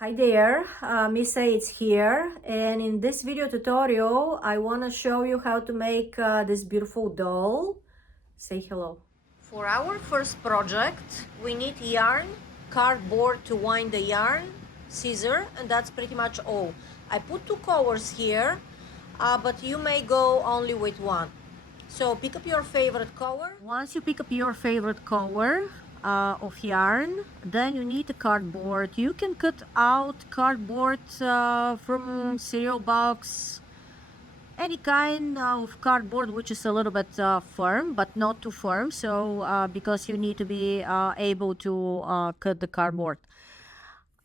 Hi there, Misa is here, and in this video tutorial I want to show you how to make this beautiful doll. Say hello. For our first project we need yarn, cardboard to wind the yarn, scissor, and that's pretty much all. I put two colors here, but you may go only with one. So pick up your favorite color. Once you pick up your favorite color of yarn, then you need a cardboard. You can cut out cardboard from cereal box, any kind of cardboard which is a little bit firm, but not too firm. So because you need to be able to cut the cardboard.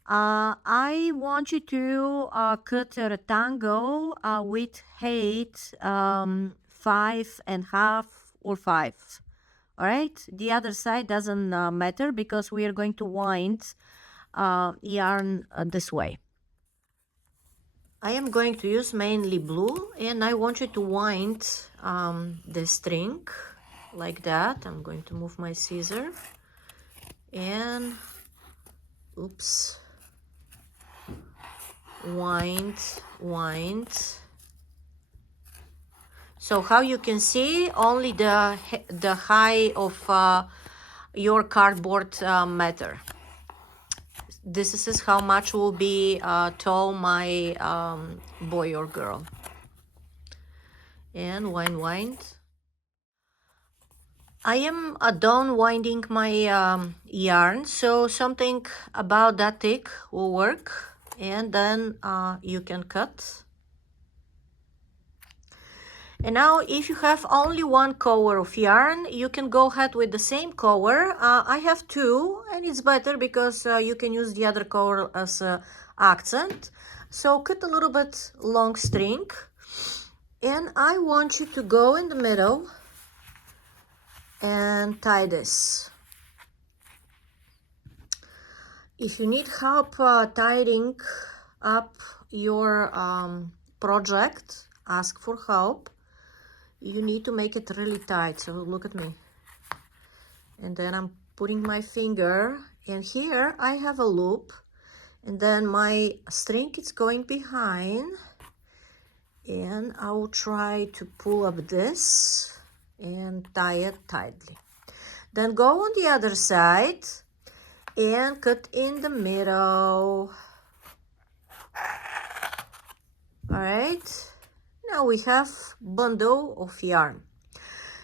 I want you to cut a rectangle with height 5.5 or 5. All right, the other side doesn't matter because we are going to wind yarn this way. I am going to use mainly blue, and I want you to wind the string like that. I'm going to move my scissor and oops, wind. So how you can see, only the height of your cardboard matter. This is how much will be tall my boy or girl. And wind. I am done winding my yarn, so something about that thick will work, and then you can cut. And now if you have only one color of yarn, you can go ahead with the same color. I have two, and it's better because you can use the other color as an accent. So cut a little bit long string, and I want you to go in the middle and tie this. If you need help tying up your project, ask for help. You need to make it really tight, so look at me. And then I'm putting my finger, and here I have a loop, and then my string is going behind, and I will try to pull up this and tie it tightly. Then go on the other side and cut in the middle. All right, now we have bundle of yarn.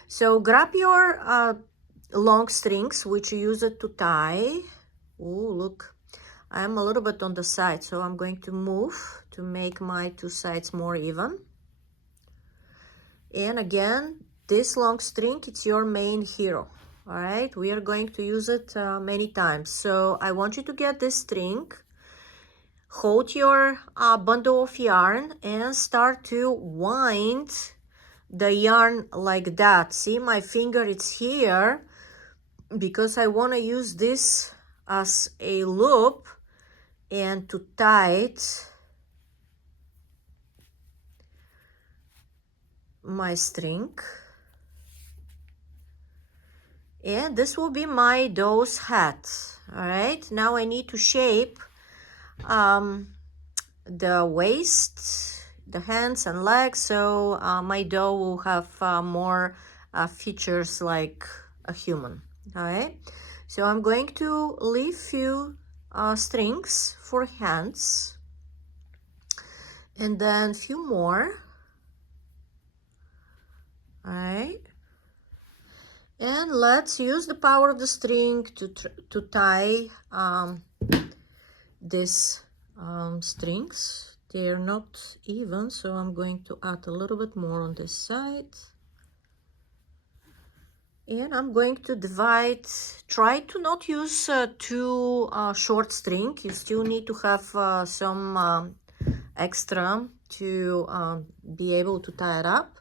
So grab your long strings which you use it to tie. Oh, look, I'm a little bit on the side, so I'm going to move to make my two sides more even. And again, this long string, it's your main hero. All right, we are going to use it many times. So I want you to get this string, hold your bundle of yarn, and start to wind the yarn like that. See, my finger is here because I want to use this as a loop and to tie it my string. And this will be my doll's hat. All right, now I need to shape the waist, the hands and legs, so my doll will have more features like a human. All right, so I'm going to leave few strings for hands, and then few more. All right, and let's use the power of the string to tie these strings. They're not even, so I'm going to add a little bit more on this side. And I'm going to divide. Try to not use too short string. You still need to have some extra to be able to tie it up.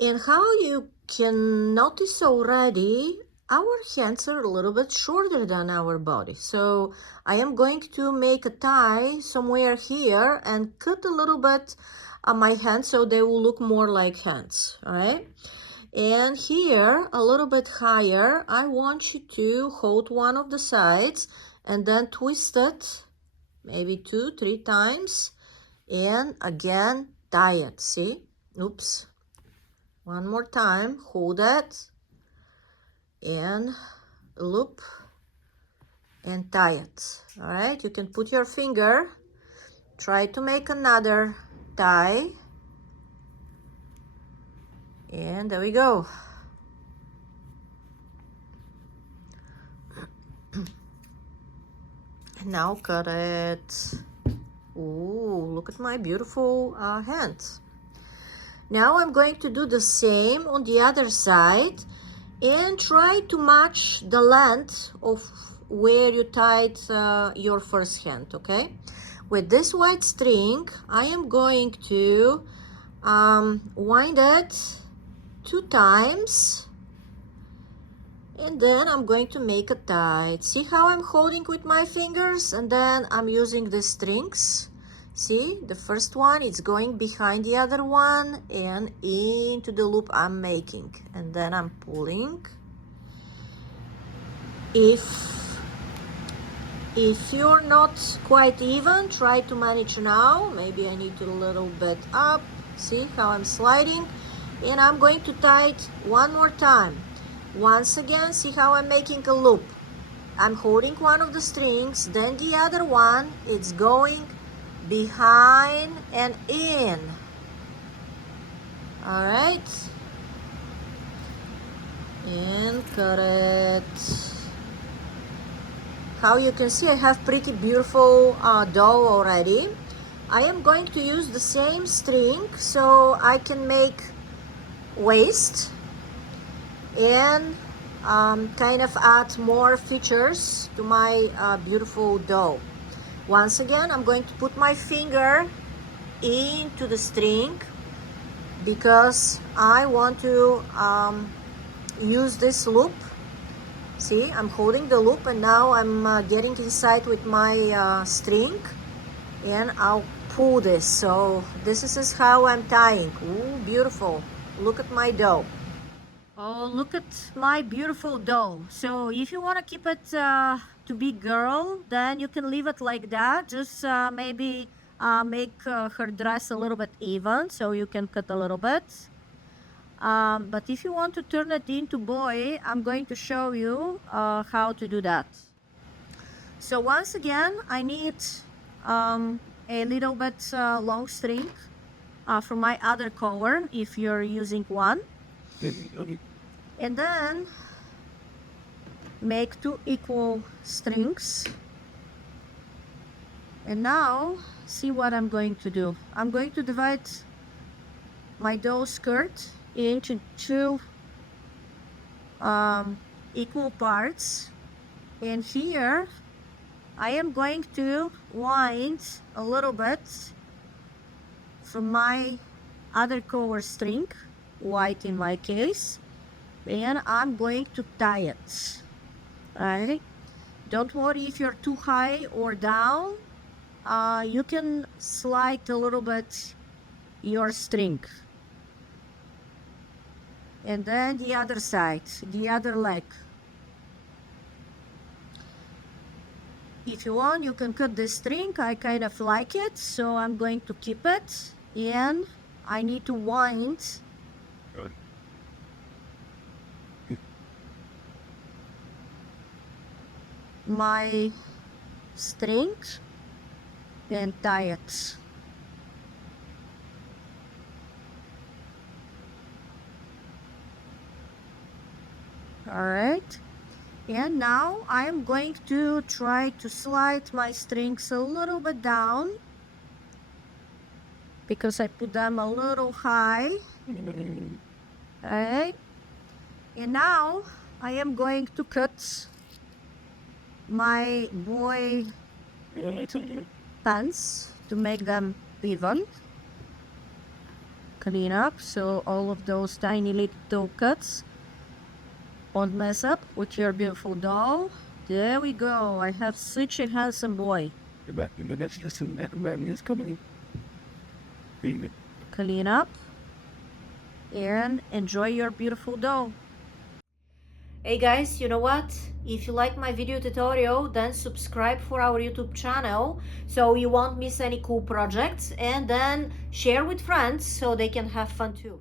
And how you can notice already, our hands are a little bit shorter than our body. So I am going to make a tie somewhere here and cut a little bit on my hands so they will look more like hands. All right. And here, a little bit higher, I want you to hold one of the sides and then twist it maybe 2-3 times, and again tie it. See? Oops. One more time, hold it and loop and tie it. All right, you can put your finger, try to make another tie, and there we go. Now cut it. Ooh, look at my beautiful hands. Now I'm going to do the same on the other side and try to match the length of where you tied your first hand, okay? With this white string, I am going to wind it 2 times, and then I'm going to make a tie. See how I'm holding with my fingers, and then I'm using the strings. See, the first one is going behind the other one and into the loop I'm making, and then I'm pulling. If you're not quite even, try to manage now. Maybe I need a little bit up. See how I'm sliding, and I'm going to tie it one more time. Once again, see how I'm making a loop. I'm holding one of the strings, then the other one, it's going behind and in. All right, and cut it. How you can see, I have pretty beautiful dough already. I am going to use the same string so I can make waist and kind of add more features to my beautiful dough. Once again, I'm going to put my finger into the string because I want to use this loop. See, I'm holding the loop, and now I'm getting inside with my string, and I'll pull this. So this is how I'm tying. Ooh, beautiful. Look at my dough. Oh, look at my beautiful dough. So if you want to keep it to be girl, then you can leave it like that. Just maybe make her dress a little bit even, so you can cut a little bit. But if you want to turn it into boy, I'm going to show you how to do that. So once again, I need a little bit long string from my other color if you're using one. And then make 2 equal strings. And now see what I'm going to do. I'm going to divide my dough skirt into 2 equal parts, and here I am going to wind a little bit from my other color string, white in my case, and I'm going to tie it. Alright, don't worry if you're too high or down. You can slide a little bit your string. And then the other side, the other leg. If you want, you can cut this string. I kind of like it, so I'm going to keep it. And I need to wind my string and tie it. Alright, and now I'm going to try to slide my strings a little bit down because I put them a little high. Alright, and now I am going to cut my boy pants to make them even. Clean up so all of those tiny little cuts won't mess up with your beautiful doll. There we go. I have such a handsome boy. Clean up and enjoy your beautiful doll. Hey guys, you know what? If you like my video tutorial, then subscribe for our YouTube channel so you won't miss any cool projects, and then share with friends so they can have fun too.